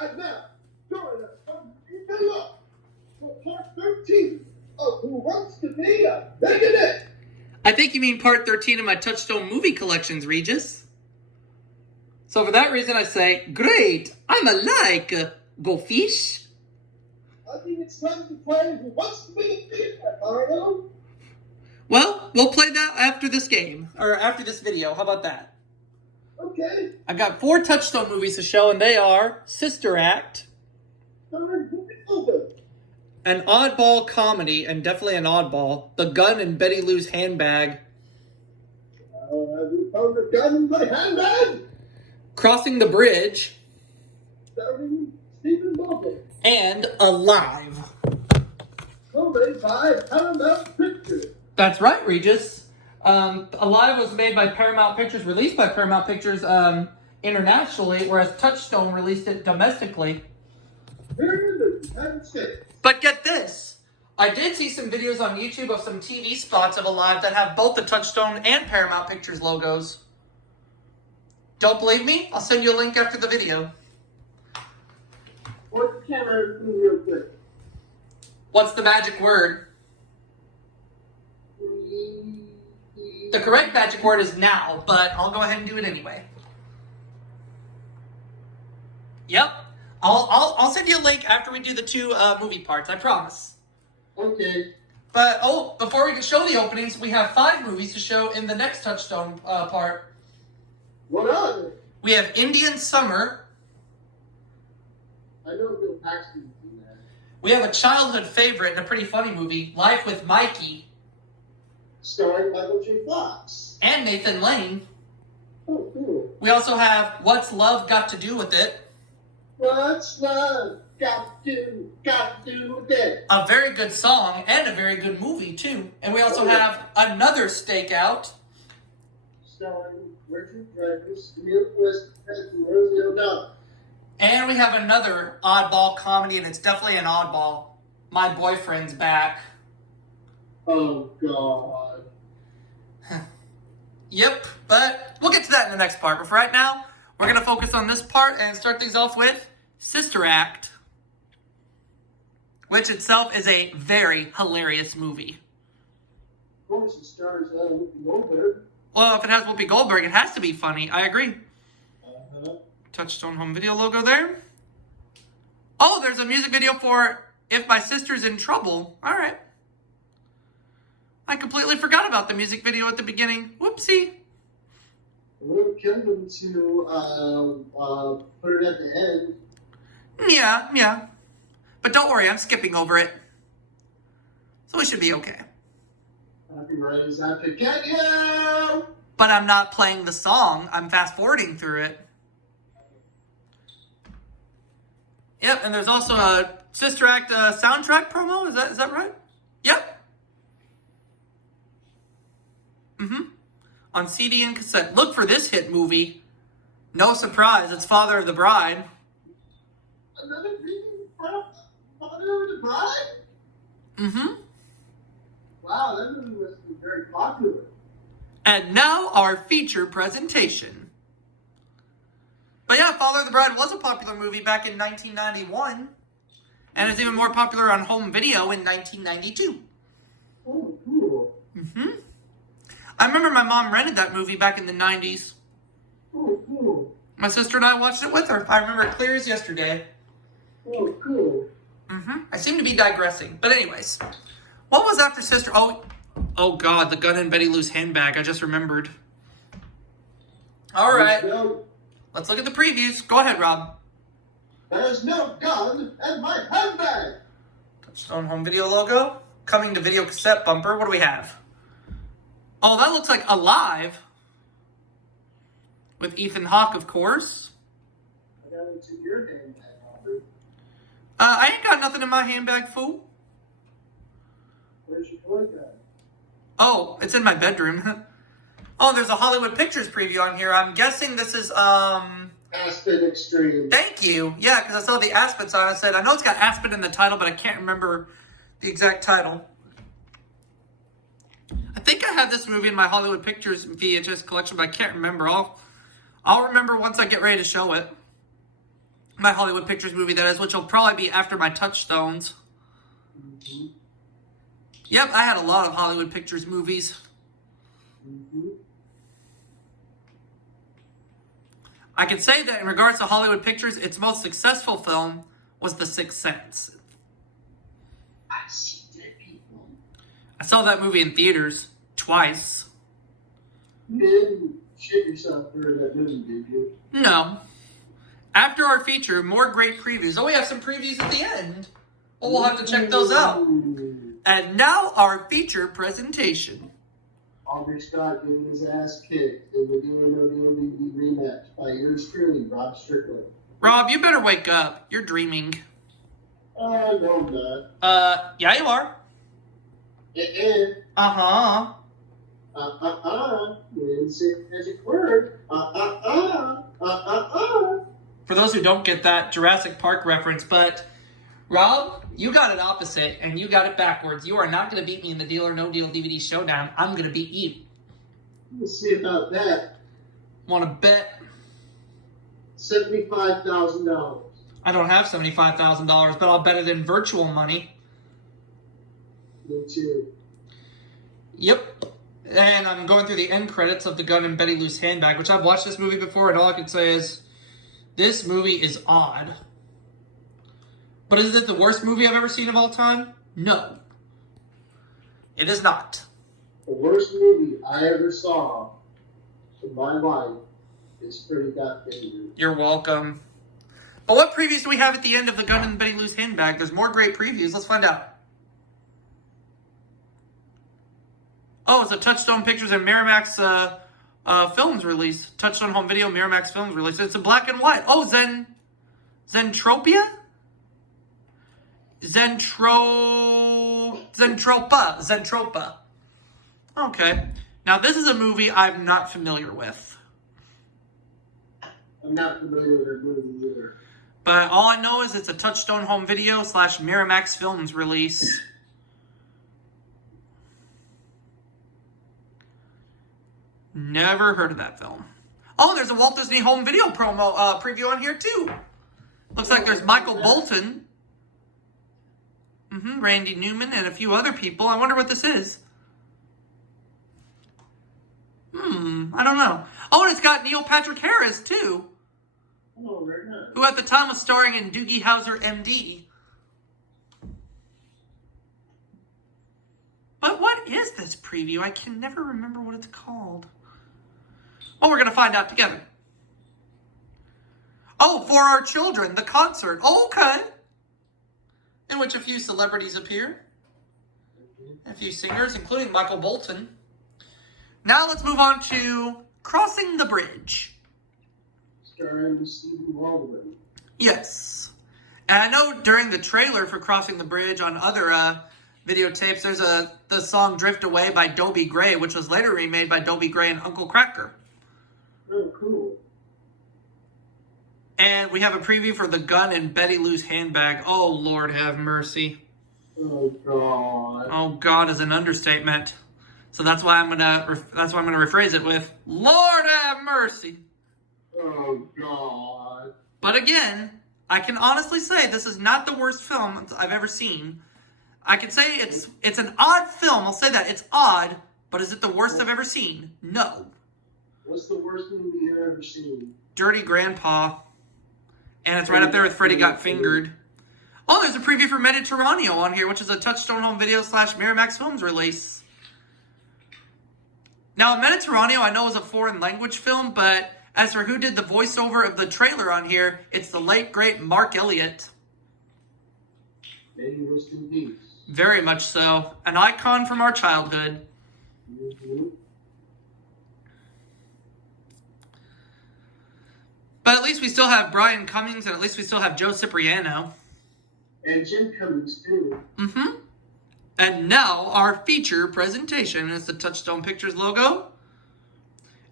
And now, join us on the up for part 13 of Who Wants to Be a Millionaire. I think you mean part 13 of my Touchstone movie collections, Regis. So for that reason I say, great, I'm alike, go fish. I think it's time to play Who Wants to Be a Millionaire, Mario. Well, we'll play that after this game, or after this video. How about that? Okay. I've got 4 Touchstone movies to show, and they are Sister Act, an oddball comedy, and definitely an oddball, The Gun in Betty Lou's Handbag, Have you found a gun in my handbag? Crossing the Bridge, Starring Stephen Baldwin. and Alive. Made by Paramount Pictures. That's right, Regis. Alive was made by Paramount Pictures, released by Paramount Pictures internationally, whereas Touchstone released it domestically. Here in the United States. But get this. I did see some videos on YouTube of some TV spots of Alive that have both the Touchstone and Paramount Pictures logos. Don't believe me? I'll send you a link after the video. What camera do real quick? What's the magic word? The correct magic word is now, but I'll go ahead and do it anyway. Yep. I'll send you a link after we do the 2 movie parts, I promise. Okay. But, before we can show the openings, we have 5 movies to show in the next Touchstone part. What are they? We have Indian Summer. I know Bill Paxton did that. We have a childhood favorite and a pretty funny movie, Life with Mikey. Starring Michael J. Fox. And Nathan Lane. Oh, cool. We also have What's Love Got to Do with It? What's love got to do with it? A very good song and a very good movie, too. And we also have another Stakeout. Starring Richard Dreyfuss, Emil Twist, and Rosie O'Donnell. And we have another oddball comedy, and it's definitely an oddball. My Boyfriend's Back. Oh, God. Yep, but we'll get to that in the next part. But for right now, we're going to focus on this part and start things off with Sister Act, which itself is a very hilarious movie. Of course, it stars Whoopi Goldberg. Well, if it has Whoopi Goldberg, it has to be funny. I agree. Touchstone home video logo there. Oh, there's a music video for If My Sister's in Trouble. All right. I completely forgot about the music video at the beginning. Whoopsie. We would have killed them to put it at the end. Yeah. But don't worry, I'm skipping over it. So we should be okay. Copyright out to get you! But I'm not playing the song. I'm fast forwarding through it. Yep, and there's also a Sister Act soundtrack promo. Is that right? Yep. On CD and cassette. Look for this hit movie. No surprise, it's Father of the Bride. Another Father of the Bride? Wow, that movie must be very popular. And now our feature presentation. But yeah, Father of the Bride was a popular movie back in 1991. And it's even more popular on home video in 1992. Oh, cool. I remember my mom rented that movie back in the 90s. Oh, cool. My sister and I watched it with her. I remember it clear as yesterday. Oh, cool. I seem to be digressing. But anyways, what was after Sister... Oh God, The Gun in Betty Lou's Handbag. I just remembered. All right. Let's look at the previews. Go ahead, Rob. There's no gun in my handbag. Touchstone home video logo. Coming to video cassette bumper. What do we have? Oh, that looks like Alive. With Ethan Hawke, of course. I got what's in your handbag, Robert. I ain't got nothing in my handbag, fool. Where's your toy gun? Oh, it's in my bedroom. Oh, there's a Hollywood Pictures preview on here. I'm guessing this is, Aspen Extreme. Thank you. Yeah, because I saw the Aspen sign. I said, I know it's got Aspen in the title, but I can't remember the exact title. I think I have this movie in my Hollywood Pictures VHS collection, but I can't remember. I'll remember once I get ready to show it. My Hollywood Pictures movie, that is, which will probably be after my Touchstones. Mm-hmm. Yep, I had a lot of Hollywood Pictures movies. Mm-hmm. I can say that in regards to Hollywood Pictures, its most successful film was The Sixth Sense. I see dead people. I saw that movie in theaters twice. You didn't shit yourself during that movie, did you? No. After our feature, more great previews. Oh, we have some previews at the end. Oh, we'll have to check those out. And now our feature presentation. Aubrey Scott getting his ass kicked in the WWE rematch by yours truly, Rob Strickland. Rob, you better wake up. You're dreaming. No, I'm not. Yeah, you are. Uh-huh. You didn't say the magic word. For those who don't get that Jurassic Park reference, but Rob, you got it opposite, and you got it backwards. You are not going to beat me in the Deal or No Deal DVD showdown. I'm going to beat you. We'll see about that. Want to bet? $75,000. I don't have $75,000, but I'll bet it in virtual money. Me too. Yep. And I'm going through the end credits of The Gun and Betty Lou's Handbag, which I've watched this movie before, and all I can say is, this movie is odd. But is it the worst movie I've ever seen of all time? No. It is not. The worst movie I ever saw in my life is Pretty Got Fingered. You're welcome. But what previews do we have at the end of The Gun and Betty Lou's Handbag? There's more great previews. Let's find out. Oh, it's a Touchstone Pictures and Miramax Films release. Touchstone Home Video, Miramax Films release. It's in black and white. Oh, Zentropia? Zentropa. Okay. Now, this is a movie I'm not familiar with. I'm not familiar with her movie either. But all I know is it's a Touchstone Home Video / Miramax Films release. Never heard of that film. Oh, there's a Walt Disney Home Video preview on here, too. Looks like there's Michael Bolton. Randy Newman and a few other people. I wonder what this is. I don't know. Oh, and it's got Neil Patrick Harris, too. Oh, very nice. Who at the time was starring in Doogie Howser, MD. But what is this preview? I can never remember what it's called. Well, we're going to find out together. Oh, For Our Children, the concert. Oh, okay. In which a few celebrities appear. A few singers, including Michael Bolton. Now let's move on to Crossing the Bridge. Starring Stephen Waldman. Yes. And I know during the trailer for Crossing the Bridge on other videotapes, there's the song Drift Away by Dobie Gray, which was later remade by Dobie Gray and Uncle Kracker. Oh, cool. And we have a preview for The Gun and Betty Lou's Handbag. Oh, Lord have mercy. Oh, God. Oh, God is an understatement. So that's why I'm gonna rephrase it with Lord have mercy. Oh, God. But again, I can honestly say this is not the worst film I've ever seen. I can say it's an odd film. I'll say that. It's odd, but is it the worst I've ever seen? No. What's the worst movie you've ever seen? Dirty Grandpa. And it's right up there with Freddy Got Fingered. Oh, there's a preview for Mediterraneo on here, which is a Touchstone Home Video / Miramax Films release. Now, Mediterraneo I know is a foreign language film, but as for who did the voiceover of the trailer on here, it's the late, great Mark Elliott. May he rest in peace. Very much so. An icon from our childhood. Mm-hmm. But at least we still have Brian Cummings, and at least we still have Joe Cipriano. And Jim Cummings, too. And now our feature presentation is the Touchstone Pictures logo.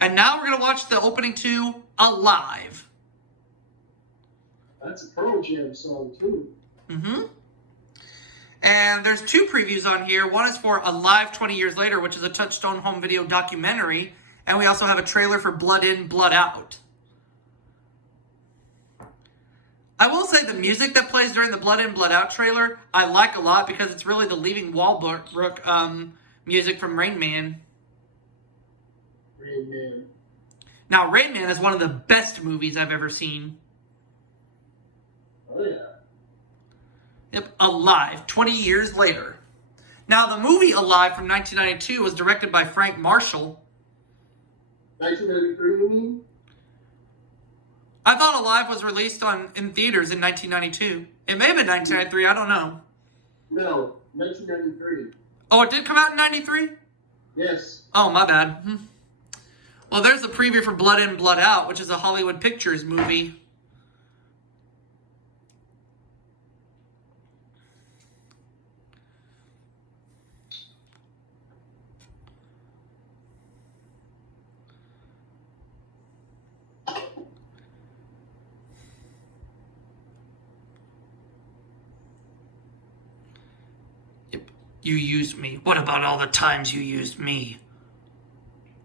And now we're going to watch the opening to Alive. That's a Pearl Jam song, too. And there's two previews on here. One is for Alive 20 Years Later, which is a Touchstone Home Video documentary. And we also have a trailer for Blood In, Blood Out. I will say the music that plays during the Blood In, Blood Out trailer, I like a lot because it's really the Leaving Walbrook music from Rain Man. Rain Man. Now, Rain Man is one of the best movies I've ever seen. Oh, yeah. Yep, Alive, 20 years later. Now, the movie Alive from 1992 was directed by Frank Marshall. 1993, you mean? I thought Alive was released in theaters in 1992. It may have been 1993, I don't know. No, 1993. Oh, it did come out in 93? Yes. Oh, my bad. Well, there's the preview for Blood In, Blood Out, which is a Hollywood Pictures movie. You used me. What about all the times you used me?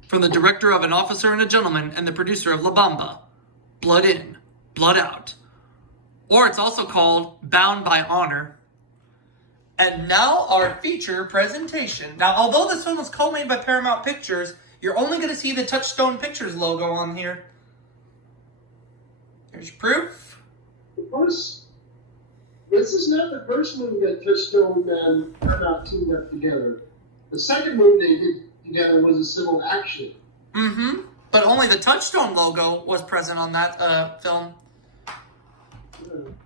From the director of An Officer and a Gentleman and the producer of La Bamba, Blood In, Blood Out. Or it's also called Bound by Honor. And now our feature presentation. Now, although this film was co-made by Paramount Pictures, you're only going to see the Touchstone Pictures logo on here. Here's your proof. Of course. This is not the first movie that Touchstone and Paramount teamed up together. The second movie they did together was a civil action. Mm-hmm. But only the Touchstone logo was present on that film.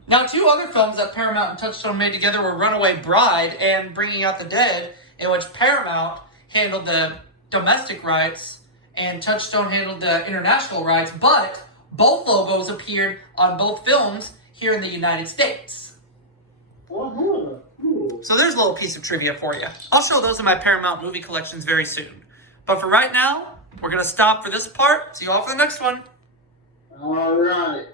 Now, two other films that Paramount and Touchstone made together were Runaway Bride and Bringing Out the Dead, in which Paramount handled the domestic rights and Touchstone handled the international rights, but both logos appeared on both films here in the United States. So there's a little piece of trivia for you. I'll show those in my Paramount movie collections very soon. But for right now, we're going to stop for this part. See you all for the next one. All right.